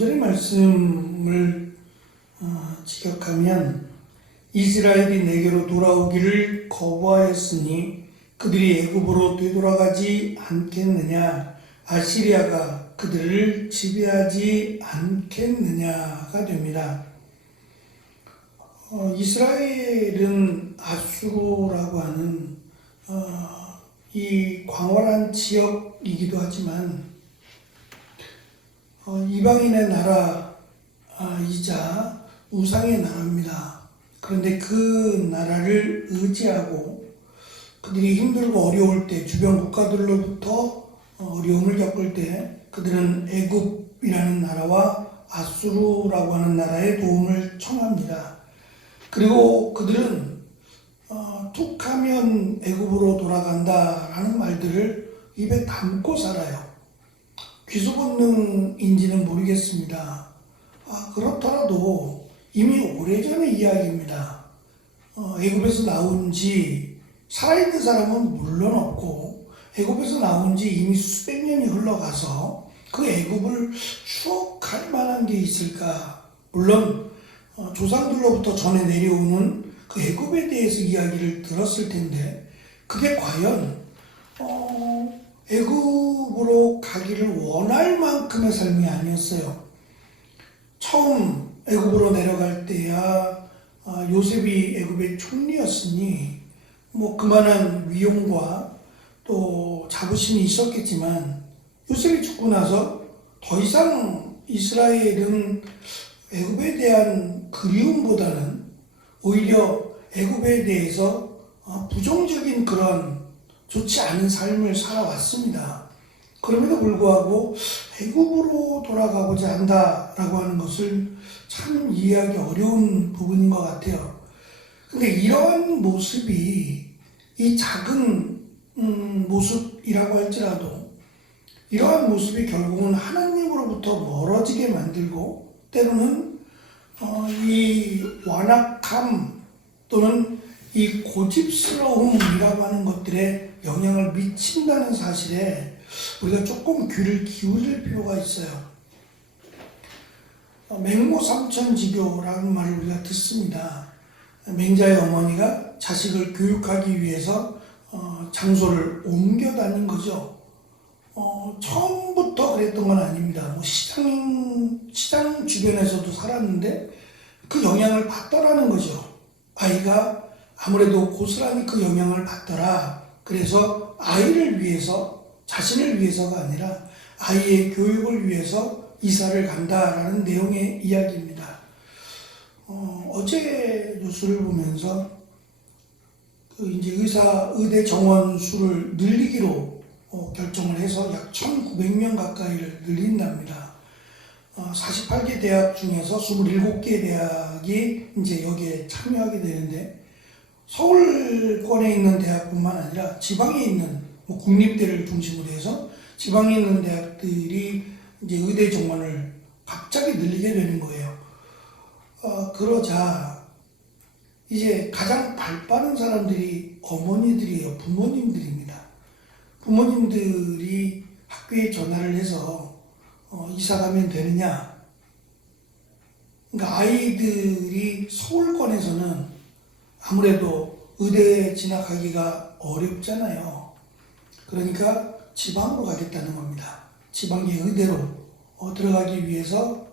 본절의 말씀을 직역하면 이스라엘이 내게로 돌아오기를 거부하였으니 그들이 애굽으로 되돌아가지 않겠느냐, 아시리아가 그들을 지배하지 않겠느냐가 됩니다. 이스라엘은 아수르라고 하는 이 광활한 지역이기도 하지만 이방인의 나라이자 우상의 나라입니다. 그런데 그 나라를 의지하고 그들이 힘들고 어려울 때, 주변 국가들로부터 어려움을 겪을 때 그들은 애굽이라는 나라와 아수르라고 하는 나라의 도움을 청합니다. 그리고 그들은 툭하면 애굽으로 돌아간다라는 말들을 입에 담고 살아요. 귀소본능인지는 모르겠습니다. 그렇더라도 이미 오래전의 이야기입니다. 애굽에서 나온 지 살아있는 사람은 물론 없고 애굽에서 나온 지 이미 수백 년이 흘러가서 그 애굽을 추억할 만한 게 있을까? 물론 조상들로부터 전해 내려오는 그 애굽에 대해서 이야기를 들었을 텐데 그게 과연 애굽으로 가기를 원할 만큼의 삶이 아니었어요. 처음 애굽으로 내려갈 때야 요셉이 애굽의 총리였으니 뭐 그만한 위용과 또 자부심이 있었겠지만 요셉이 죽고 나서 더 이상 이스라엘은 애굽에 대한 그리움보다는 오히려 애굽에 대해서 부정적인 그런 좋지 않은 삶을 살아왔습니다. 그럼에도 불구하고 애굽으로 돌아가고자 한다라고 하는 것을 참 이해하기 어려운 부분인 것 같아요. 근데 이러한 모습이 이 작은 모습이라고 할지라도 이러한 모습이 결국은 하나님으로부터 멀어지게 만들고 때로는 이 완악함 또는 이 고집스러움이라고 하는 것들에 영향을 미친다는 사실에 우리가 조금 귀를 기울일 필요가 있어요. 맹모삼천지교라는 말을 우리가 듣습니다. 맹자의 어머니가 자식을 교육하기 위해서 장소를 옮겨 다닌 거죠. 처음부터 그랬던 건 아닙니다. 뭐 시장 주변에서도 살았는데 그 영향을 받더라는 거죠. 아이가 아무래도 고스란히 그 영향을 받더라. 그래서 아이를 위해서, 자신을 위해서가 아니라 아이의 교육을 위해서 이사를 간다라는 내용의 이야기입니다. 어제 뉴스를 보면서 이제 의대 정원 수를 늘리기로 결정을 해서 약 1,900명 가까이를 늘린답니다. 48개 대학 중에서 27개 대학이 이제 여기에 참여하게 되는데 서울권에 있는 대학뿐만 아니라 지방에 있는 국립대를 중심으로 해서 지방에 있는 대학들이 이제 의대 정원을 갑자기 늘리게 되는 거예요. 그러자 이제 가장 발 빠른 사람들이 어머니들이에요. 부모님들입니다. 부모님들이 학교에 전화를 해서 이사 가면 되느냐. 그러니까 아이들이 서울권에서는 아무래도 의대에 진학하기가 어렵잖아요. 그러니까 지방으로 가겠다는 겁니다. 지방의 의대로 들어가기 위해서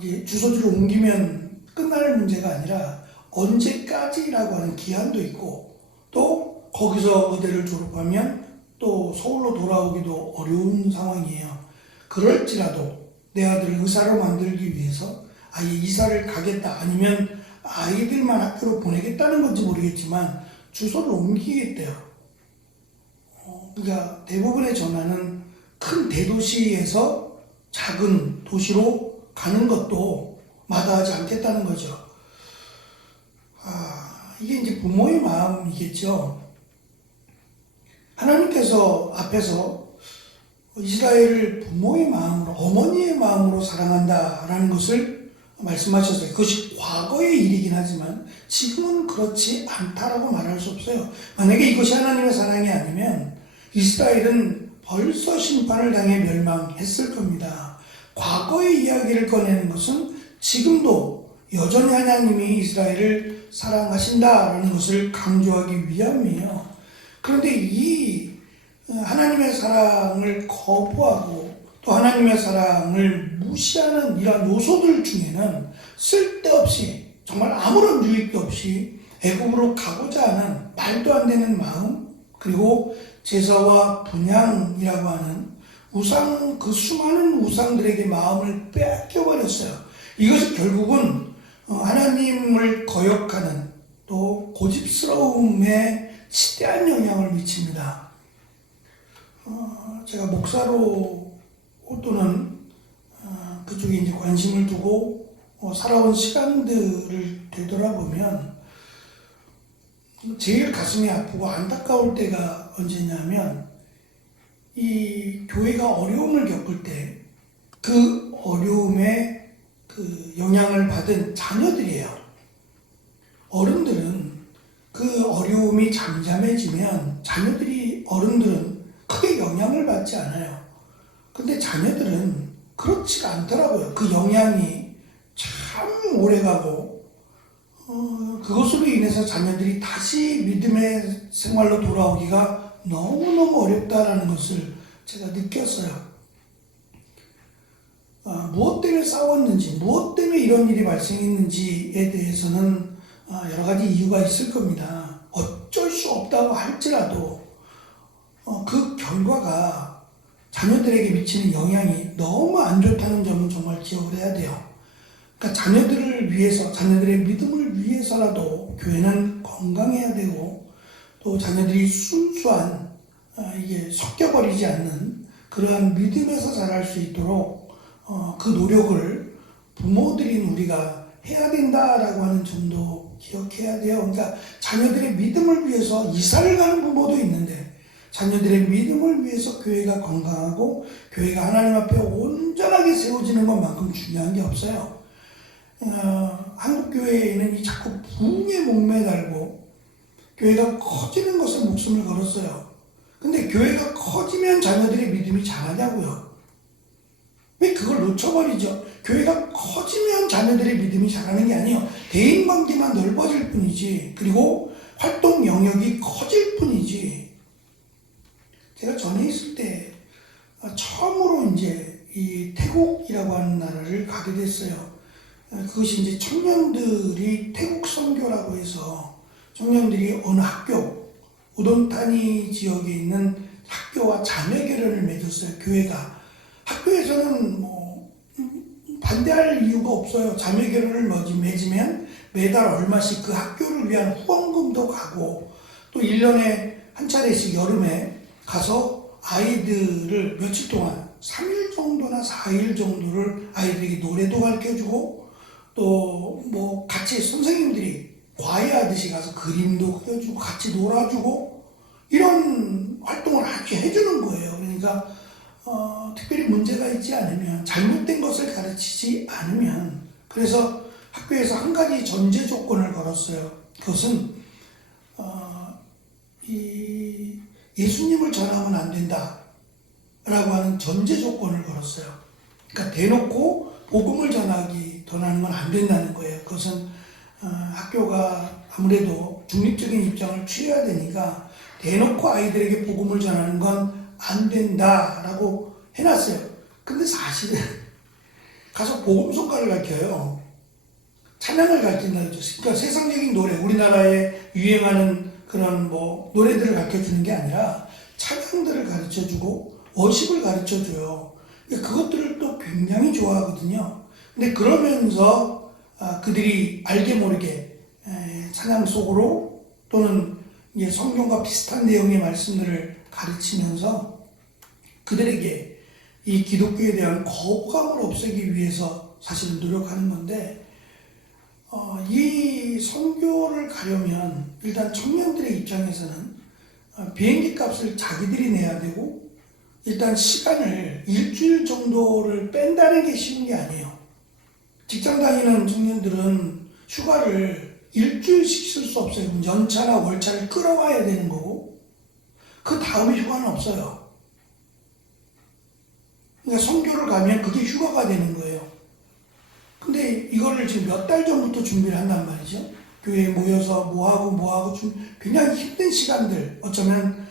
이제 주소지를 옮기면 끝날 문제가 아니라 언제까지라고 하는 기한도 있고 또 거기서 의대를 졸업하면 또 서울로 돌아오기도 어려운 상황이에요. 그럴지라도 내 아들을 의사로 만들기 위해서 아예 이사를 가겠다 아니면 아이들만 학교로 보내겠다는 건지 모르겠지만 주소를 옮기겠대요. 그러니까 대부분의 전화는 큰 대도시에서 작은 도시로 가는 것도 마다하지 않겠다는 거죠. 이게 이제 부모의 마음이겠죠. 하나님께서 앞에서 이스라엘을 부모의 마음으로, 어머니의 마음으로 사랑한다라는 것을 말씀하셨어요. 그것이 과거의 일이긴 하지만 지금은 그렇지 않다라고 말할 수 없어요. 만약에 이것이 하나님의 사랑이 아니면 이스라엘은 벌써 심판을 당해 멸망했을 겁니다. 과거의 이야기를 꺼내는 것은 지금도 여전히 하나님이 이스라엘을 사랑하신다라는 것을 강조하기 위함이에요. 그런데 이 하나님의 사랑을 거부하고 또 하나님의 사랑을 무시하는 이러한 요소들 중에는 쓸데없이 정말 아무런 유익도 없이 애굽으로 가고자 하는 말도 안 되는 마음, 그리고 제사와 분향이라고 하는 우상, 그 수많은 우상들에게 마음을 빼앗겨버렸어요. 이것이 결국은 하나님을 거역하는 또 고집스러움에 지대한 영향을 미칩니다. 제가 목사로 또는 그쪽에 이제 관심을 두고 살아온 시간들을 되돌아보면 제일 가슴이 아프고 안타까울 때가 언제냐면 이 교회가 어려움을 겪을 때 그 어려움에 그 영향을 받은 자녀들이에요. 어른들은 그 어려움이 잠잠해지면 어른들은 크게 영향을 받지 않아요. 근데 자녀들은 그렇지가 않더라고요. 그 영향이 참 오래가고 그것으로 인해서 자녀들이 다시 믿음의 생활로 돌아오기가 너무너무 어렵다라는 것을 제가 느꼈어요. 무엇 때문에 싸웠는지, 무엇 때문에 이런 일이 발생했는지에 대해서는 여러 가지 이유가 있을 겁니다. 어쩔 수 없다고 할지라도 그 결과가 자녀들에게 미치는 영향이 너무 안 좋다는 점은 정말 기억을 해야 돼요. 그러니까 자녀들을 위해서, 자녀들의 믿음을 위해서라도 교회는 건강해야 되고 또 자녀들이 순수한 이게 섞여버리지 않는 그러한 믿음에서 자랄 수 있도록 그 노력을 부모들인 우리가 해야 된다라고 하는 점도 기억해야 돼요. 그러니까 자녀들의 믿음을 위해서 이사를 가는 부모도 있는데 자녀들의 믿음을 위해서 교회가 건강하고 교회가 하나님 앞에 온전하게 세워지는 것만큼 중요한 게 없어요. 한국 교회에는 이 자꾸 부흥에 목매달고 교회가 커지는 것에 목숨을 걸었어요. 근데 교회가 커지면 자녀들의 믿음이 자라냐고요. 왜 그걸 놓쳐버리죠? 교회가 커지면 자녀들의 믿음이 자라는 게 아니에요. 대인관계만 넓어질 뿐이지, 그리고 활동 영역이 커질 뿐이지. 제가 전에 있을 때 처음으로 이제 이 태국이라고 하는 나라를 가게 됐어요. 그것이 이제 청년들이 태국 선교라고 해서 청년들이 어느 학교, 우돈타니 지역에 있는 학교와 자매 결연을 맺었어요. 교회가. 학교에서는 반대할 이유가 없어요. 자매 결연을 맺으면 매달 얼마씩 그 학교를 위한 후원금도 가고 또 1년에 한 차례씩 여름에 가서 아이들을 며칠 동안 3일 정도나 4일 정도를 아이들에게 노래도 가르쳐주고 또 같이 선생님들이 과외하듯이 가서 그림도 그려주고 같이 놀아주고 이런 활동을 같이 해주는 거예요. 그러니까 특별히 문제가 있지 않으면, 잘못된 것을 가르치지 않으면, 그래서 학교에서 한 가지 전제 조건을 걸었어요. 그것은 이 예수님을 전하면 안 된다 라고 하는 전제 조건을 걸었어요. 그러니까 대놓고 복음을 전하는 건 안 된다는 거예요. 그것은 학교가 아무래도 중립적인 입장을 취해야 되니까 대놓고 아이들에게 복음을 전하는 건 안 된다라고 해놨어요. 근데 사실은 가서 복음송가를 가르쳐요. 찬양을 가르친다 그러죠. 그러니까 세상적인 노래, 우리나라에 유행하는 그런 노래들을 가르쳐주는 게 아니라 찬양들을 가르쳐주고 워십을 가르쳐줘요. 그것들을 또 굉장히 좋아하거든요. 근데 그러면서 그들이 알게 모르게 찬양 속으로 또는 이제 성경과 비슷한 내용의 말씀들을 가르치면서 그들에게 이 기독교에 대한 거부감을 없애기 위해서 사실은 노력하는 건데, 이 선교를 가려면 일단 청년들의 입장에서는 비행기 값을 자기들이 내야 되고 일단 시간을 일주일 정도를 뺀다는 게 쉬운 게 아니에요. 직장 다니는 청년들은 휴가를 일주일씩 쓸 수 없어요. 연차나 월차를 끌어와야 되는 거고 그 다음에 휴가는 없어요. 그러니까 선교를 가면 그게 휴가가 되는 거예요. 근데 이거를 지금 몇 달 전부터 준비를 한단 말이죠. 교회에 모여서 뭐하고 좀 굉장히 힘든 시간들, 어쩌면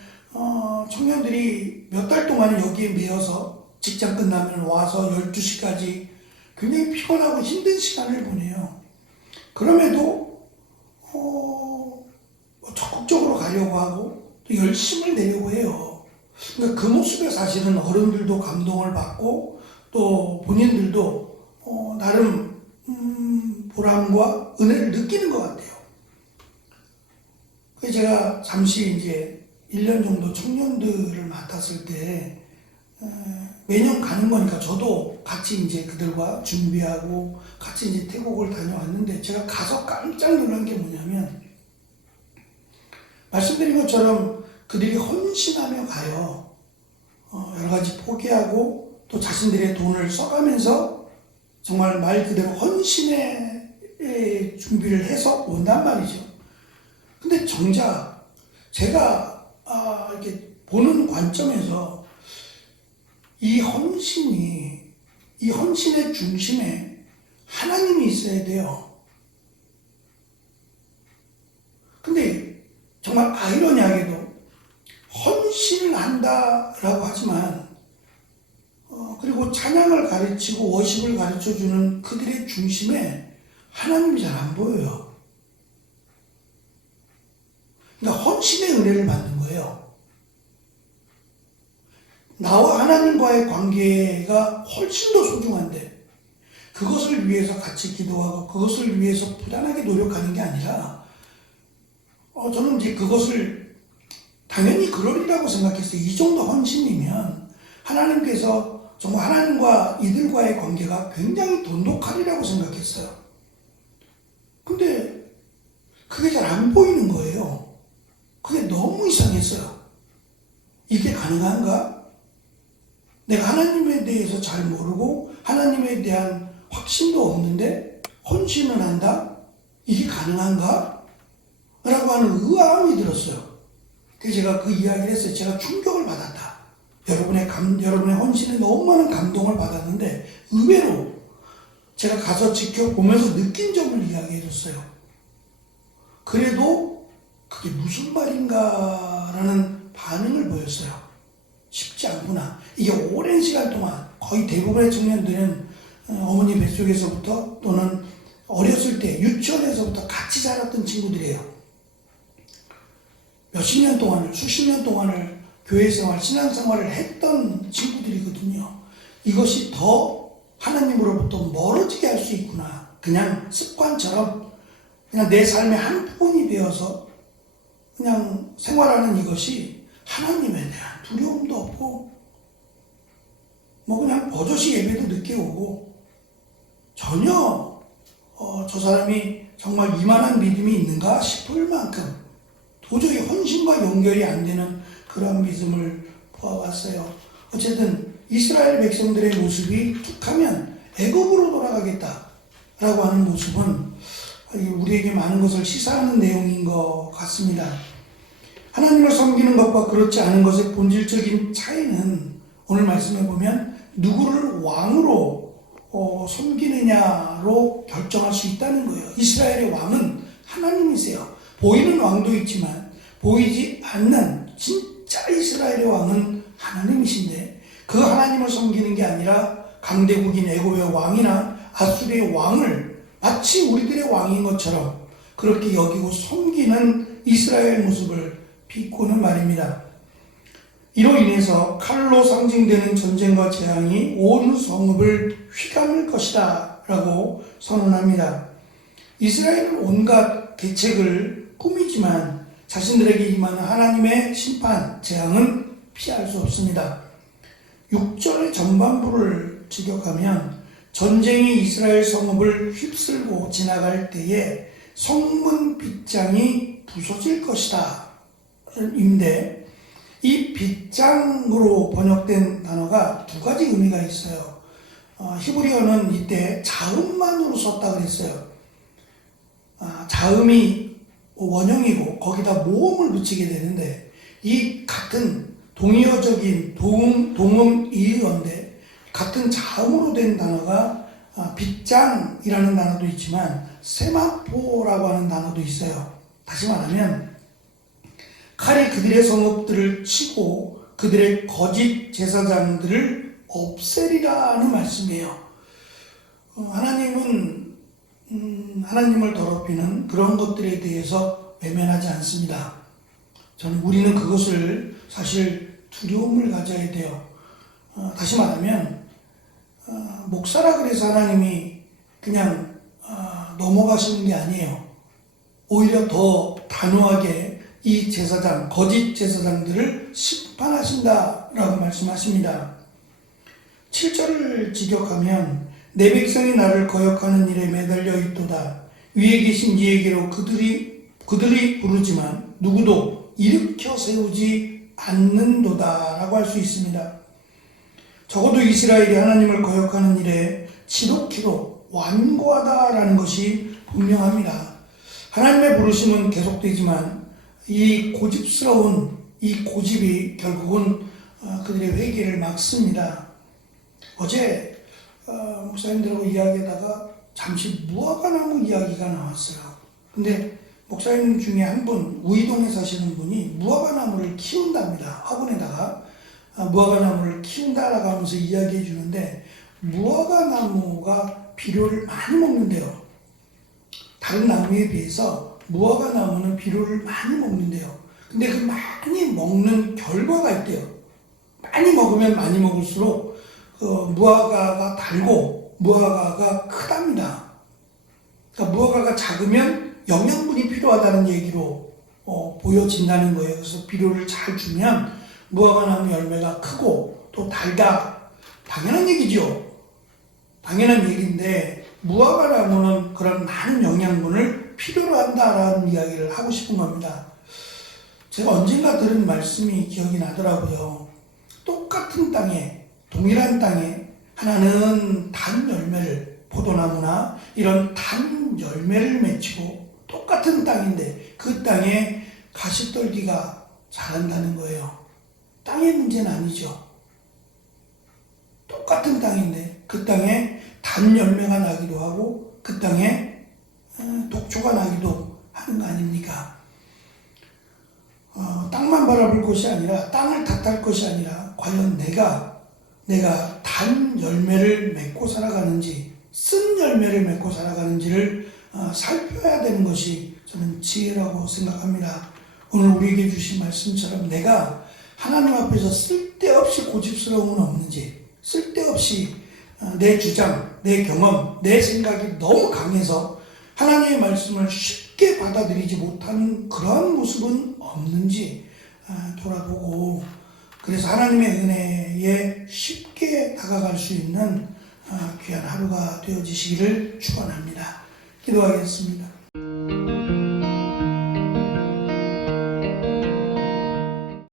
청년들이 몇 달 동안 여기에 매여서 직장 끝나면 와서 12시까지 굉장히 피곤하고 힘든 시간을 보내요. 그럼에도 적극적으로 가려고 하고 또 열심을 내려고 해요. 그러니까 그 모습에 사실은 어른들도 감동을 받고 또 본인들도 나름 보람과 은혜를 느끼는 것 같아요. 그래서 제가 잠시 이제 1년 정도 청년들을 맡았을 때 매년 가는 거니까 저도 같이 이제 그들과 준비하고 같이 이제 태국을 다녀왔는데 제가 가서 깜짝 놀란 게 뭐냐면 말씀드린 것처럼 그들이 헌신하며 가요. 여러 가지 포기하고 또 자신들의 돈을 써가면서 정말 말 그대로 헌신의 준비를 해서 온단 말이죠. 근데 정작 제가 이렇게 보는 관점에서 이 헌신의 중심에 하나님이 있어야 돼요. 근데 정말 아이러니하게도 헌신을 한다라고 하지만 그리고 찬양을 가르치고 워십을 가르쳐주는 그들의 중심에 하나님이 잘 안 보여요. 그러니까 헌신의 은혜를 받는 거예요. 나와 하나님과의 관계가 훨씬 더 소중한데 그것을 위해서 같이 기도하고 그것을 위해서 부단하게 노력하는 게 아니라 저는 이제 그것을 당연히 그러리라고 생각했어요. 이 정도 헌신이면 하나님께서 정말 하나님과 이들과의 관계가 굉장히 돈독하리라고 생각했어요. 근데 그게 잘 안 보이는 거예요. 그게 너무 이상했어요. 이게 가능한가? 내가 하나님에 대해서 잘 모르고 하나님에 대한 확신도 없는데 헌신을 한다? 이게 가능한가? 라고 하는 의아함이 들었어요. 그래서 제가 그 이야기를 했어요. 제가 충격을 받았다. 여러분의 헌신에 너무 많은 감동을 받았는데 의외로 제가 가서 지켜보면서 느낀 점을 이야기해 줬어요. 그래도 그게 무슨 말인가라는 반응을 보였어요. 쉽지 않구나. 이게 오랜 시간 동안 거의 대부분의 청년들은 어머니 뱃속에서부터 또는 어렸을 때 유치원에서부터 같이 자랐던 친구들이에요. 몇십 년 동안을, 수십 년 동안을 교회생활, 신앙생활을 했던 친구들이거든요. 이것이 더 하나님으로부터 멀어지게 할 수 있구나. 그냥 습관처럼 그냥 내 삶의 한 부분이 되어서 그냥 생활하는 이것이 하나님에 대한 두려움도 없고 그냥 버젓이 예배도 늦게 오고 전혀 저 사람이 정말 이만한 믿음이 있는가 싶을 만큼 도저히 헌신과 연결이 안 되는 그런 믿음을 보아왔어요. 어쨌든 이스라엘 백성들의 모습이 툭하면 애굽으로 돌아가겠다라고 하는 모습은 우리에게 많은 것을 시사하는 내용인 것 같습니다. 하나님을 섬기는 것과 그렇지 않은 것의 본질적인 차이는 오늘 말씀해 보면 누구를 왕으로 섬기느냐로 결정할 수 있다는 거예요. 이스라엘의 왕은 하나님이세요. 보이는 왕도 있지만 보이지 않는 진짜 이스라엘의 왕은 하나님이신데 그 하나님을 섬기는 게 아니라 강대국인 애굽의 왕이나 아수르의 왕을 마치 우리들의 왕인 것처럼 그렇게 여기고 섬기는 이스라엘 모습을 비꼬는 말입니다. 이로 인해서 칼로 상징되는 전쟁과 재앙이 온 성읍을 휘감을 것이다 라고 선언합니다. 이스라엘은 온갖 계책을 꾸미지만 자신들에게 임하는 하나님의 심판, 재앙은 피할 수 없습니다. 6절의 전반부를 직역하면 전쟁이 이스라엘 성읍을 휩쓸고 지나갈 때에 성문 빗장이 부서질 것이다 인데 이 빗장으로 번역된 단어가 두 가지 의미가 있어요. 히브리어는 이때 자음만으로 썼다 그랬어요. 자음이 원형이고 거기다 모음을 붙이게 되는데 이 같은 동의어적인 동음 이의어인데 같은 자음으로 된 단어가 빗장이라는 단어도 있지만 세마포라고 하는 단어도 있어요. 다시 말하면 칼이 그들의 성읍들을 치고 그들의 거짓 제사장들을 없애리라는 말씀이에요. 하나님은 하나님을 더럽히는 그런 것들에 대해서 외면하지 않습니다. 저는 우리는 그것을 사실 두려움을 가져야 돼요. 다시 말하면 목사라 그래서 하나님이 그냥 넘어가시는 게 아니에요. 오히려 더 단호하게 이 제사장, 거짓 제사장들을 심판하신다라고 말씀하십니다. 7절을 직역하면 내 백성이 나를 거역하는 일에 매달려 있도다. 위에 계신 이에게로 그들이 부르지만 누구도 일으켜 세우지 않는도다 라고 할 수 있습니다. 적어도 이스라엘이 하나님을 거역하는 일에 지독히도 완고하다라는 것이 분명합니다. 하나님의 부르심은 계속되지만 이 고집스러운 이 고집이 결국은 그들의 회개를 막습니다. 어제 목사님들하고 이야기하다가 잠시 무화과나무 이야기가 나왔어요. 근데 목사님 중에 한 분, 우이동에 사시는 분이 무화과나무를 키운답니다. 화분에다가 무화과나무를 키운다라고 하면서 이야기해 주는데, 무화과나무가 비료를 많이 먹는데요. 다른 나무에 비해서 무화과나무는 비료를 많이 먹는데요. 근데 그 많이 먹는 결과가 있대요. 많이 먹으면 많이 먹을수록 무화과가 달고 무화과가 크답니다. 그러니까 무화과가 작으면 영양분이 필요하다는 얘기로 보여진다는 거예요. 그래서 비료를 잘 주면 무화과나무 열매가 크고 또 달다. 당연한 얘기죠. 당연한 얘기인데 무화과나무는 그런 많은 영양분을 필요로 한다라는 이야기를 하고 싶은 겁니다. 제가 언젠가 들은 말씀이 기억이 나더라고요. 똑같은 땅에, 동일한 땅에 하나는 단 열매를, 포도나무나 이런 단 열매를 맺히고 똑같은 땅인데 그 땅에 가시떨기가 자란다는 거예요. 땅의 문제는 아니죠. 똑같은 땅인데 그 땅에 단 열매가 나기도 하고 그 땅에 독초가 나기도 하는 거 아닙니까? 땅만 바라볼 것이 아니라, 땅을 탓할 것이 아니라 과연 내가 단 열매를 맺고 살아가는지, 쓴 열매를 맺고 살아가는지를 살펴야 되는 것이 저는 지혜라고 생각합니다. 오늘 우리에게 주신 말씀처럼 내가 하나님 앞에서 쓸데없이 고집스러움은 없는지, 쓸데없이 내 주장, 내 경험, 내 생각이 너무 강해서 하나님의 말씀을 쉽게 받아들이지 못하는 그런 모습은 없는지 돌아보고, 그래서 하나님의 은혜에 쉽게 다가갈 수 있는 귀한 하루가 되어지시기를 축원합니다. 기도하겠습니다.